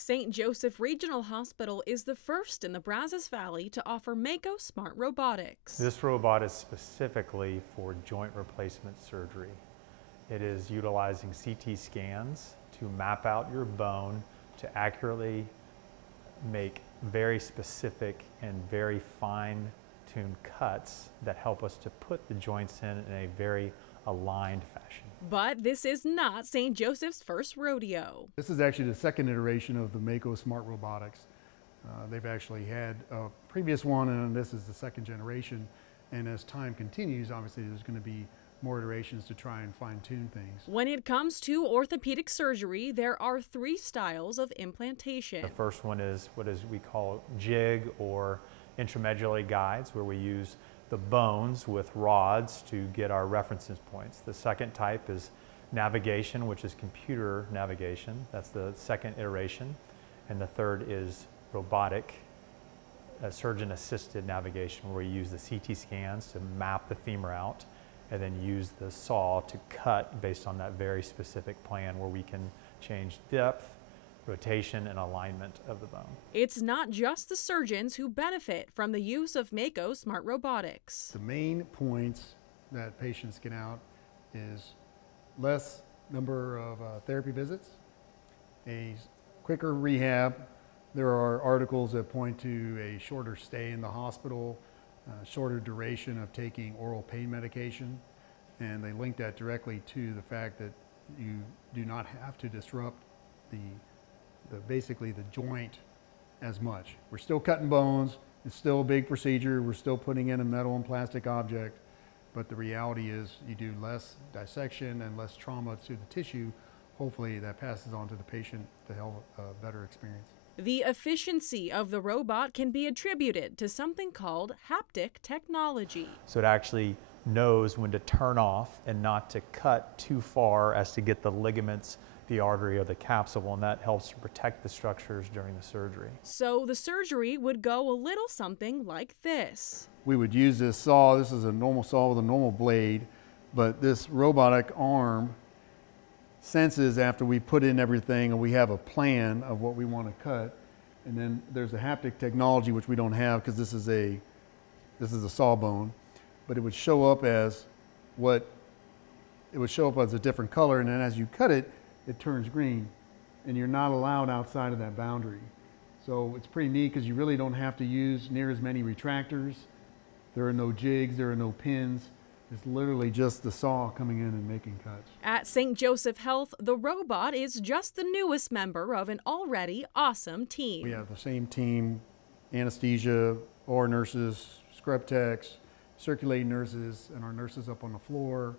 St. Joseph Regional Hospital is the first in the Brazos Valley to offer Mako SmartRobotics. This robot is specifically for joint replacement surgery. It is utilizing CT scans to map out your bone to accurately make very specific and very fine-tuned cuts that help us to put the joints in a very aligned fashion. But this is not St. Joseph's first rodeo. This is actually the second iteration of the Mako SmartRobotics. They've actually had a previous one, and this is the second generation. And as time continues, obviously there's going to be more iterations to try and fine-tune things. When it comes to orthopedic surgery, there are three styles of implantation. The first one is what we call jig or intramedullary guides, where we use the bones with rods to get our reference points. The second type is navigation, which is computer navigation. That's the second iteration. And the third is robotic, surgeon-assisted navigation, where we use the CT scans to map the femur out and then use the saw to cut based on that very specific plan, where we can change depth, rotation, and alignment of the bone. It's not just the surgeons who benefit from the use of Mako SmartRobotics. The main points that patients get out is less number of therapy visits, a quicker rehab. There are articles that point to a shorter stay in the hospital, shorter duration of taking oral pain medication, and they link that directly to the fact that you do not have to disrupt basically the joint as much. We're still cutting bones. It's still a big procedure. We're still putting in a metal and plastic object, but the reality is you do less dissection and less trauma to the tissue. Hopefully that passes on to the patient to have a better experience. The efficiency of the robot can be attributed to something called haptic technology. So it actually knows when to turn off and not to cut too far as to get the ligaments, the artery, or the capsule, and that helps to protect the structures during the surgery. So the surgery would go a little something like this. We would use this saw. This is a normal saw with a normal blade, but this robotic arm senses after we put in everything and we have a plan of what we want to cut, and then there's a haptic technology which we don't have because this is a sawbone, but it would show up as a different color, and then as you cut it, it turns green, and you're not allowed outside of that boundary. So it's pretty neat because you really don't have to use near as many retractors. There are no jigs, there are no pins. It's literally just the saw coming in and making cuts. At St. Joseph Health, the robot is just the newest member of an already awesome team. We have the same team: anesthesia, OR nurses, scrub techs, circulating nurses, and our nurses up on the floor.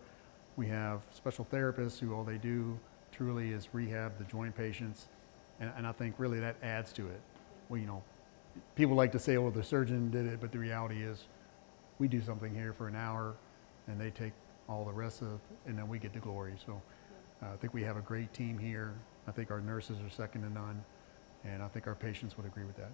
We have special therapists who all they do truly is rehab the joint patients, and I think really that adds to it. Well, you know, people like to say, well, the surgeon did it, but the reality is we do something here for an hour, and they take all the rest of, and then we get the glory. So I think we have a great team here. I think our nurses are second to none, and I think our patients would agree with that.